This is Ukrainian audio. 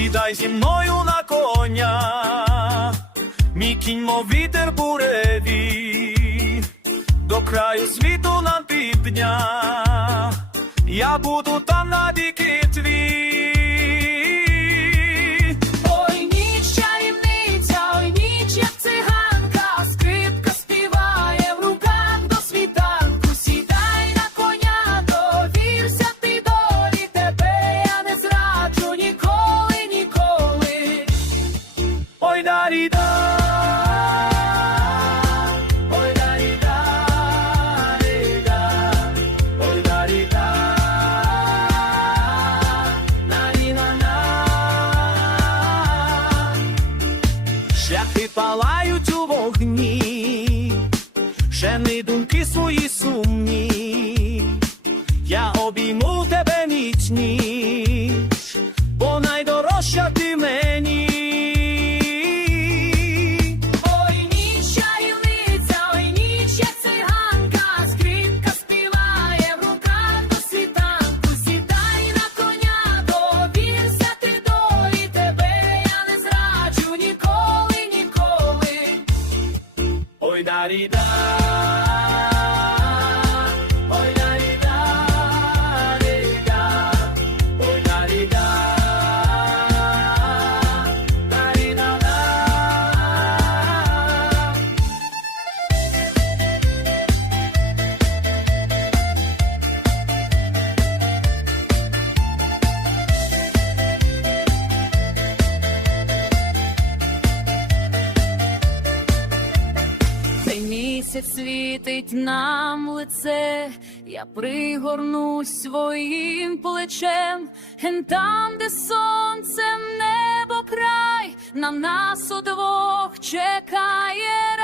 Сідай зі мною на коня, мій кінь, мов вітер буревій, до Краю світу на півдня, я буду там навіки твій. Палають у вогні, жени думки свої сумні. Я обійму тебе міцніш, бо найдорожча ти мені. Solidaridade. Цей місяць світить нам лице, я пригорнусь своїм плечем, там, де сонцем небо край, на нас удвох чекає.